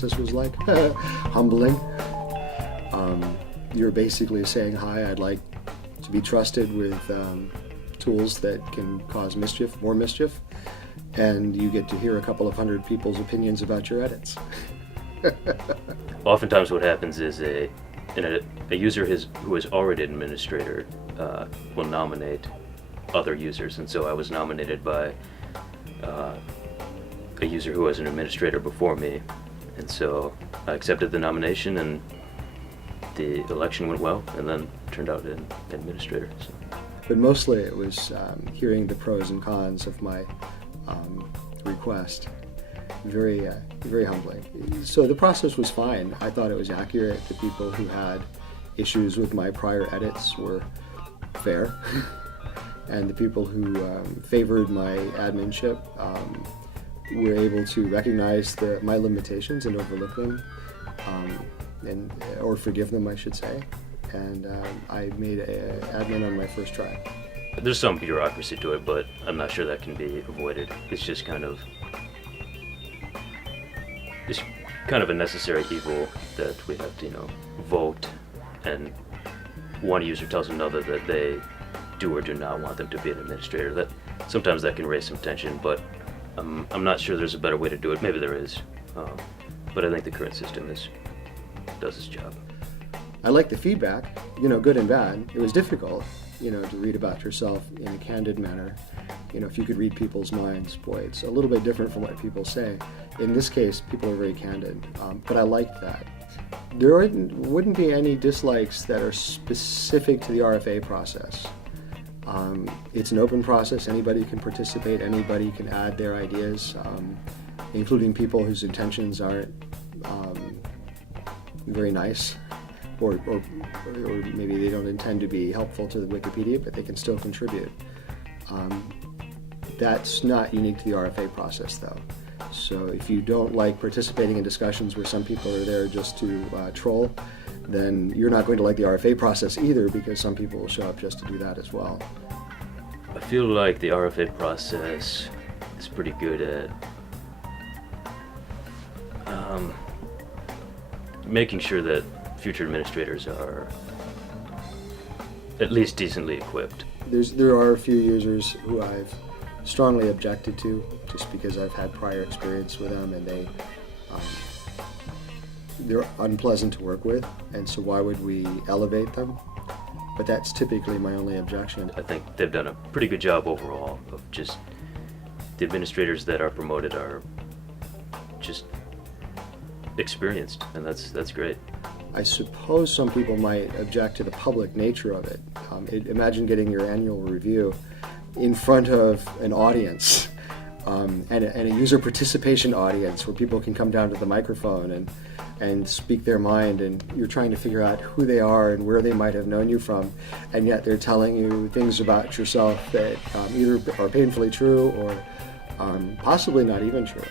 process was like. Humbling. You're basically saying, hi, I'd like to be trusted with tools that can cause mischief, more mischief, and you get to hear a couple of hundred people's opinions about your edits. Oftentimes what happens is a user who is already an administrator will nominate other users, and so I was nominated by a user who was an administrator before me, and so I accepted the nomination, and the election went well, and then turned out an administrator. So. But mostly it was hearing the pros and cons of my request. Very humbling. So the process was fine. I thought it was accurate. The people who had issues with my prior edits were fair. And the people who favored my adminship were able to recognize my limitations and overlook them, or forgive them, I should say. And I made an admin on my first try. There's some bureaucracy to it, but I'm not sure that can be avoided. It's just kind of a necessary evil that we have to, vote, and one user tells another that they do or do not want them to be an administrator. That sometimes that can raise some tension, but I'm not sure there's a better way to do it. Maybe there is, but I think the current system does its job. I like the feedback, good and bad. It was difficult, to read about yourself in a candid manner. If you could read people's minds, boy, it's a little bit different from what people say. In this case, people are very candid, but I liked that. There wouldn't be any dislikes that are specific to the RfA process. It's an open process. Anybody can participate. Anybody can add their ideas, including people whose intentions aren't very nice, or maybe they don't intend to be helpful to the Wikipedia, but they can still contribute. That's not unique to the RfA process, though. So if you don't like participating in discussions where some people are there just to troll, then you're not going to like the RfA process either, because some people will show up just to do that as well. I feel like the RfA process is pretty good at making sure that future administrators are at least decently equipped. There are a few users who I've strongly objected to, just because I've had prior experience with them, and they're unpleasant to work with, and so why would we elevate them? But that's typically my only objection. I think they've done a pretty good job overall of just the administrators that are promoted are just experienced, and that's great. I suppose some people might object to the public nature of it. Imagine getting your annual review in front of an audience, and a user participation audience where people can come down to the microphone and speak their mind, and you're trying to figure out who they are and where they might have known you from, and yet they're telling you things about yourself that either are painfully true or possibly not even true.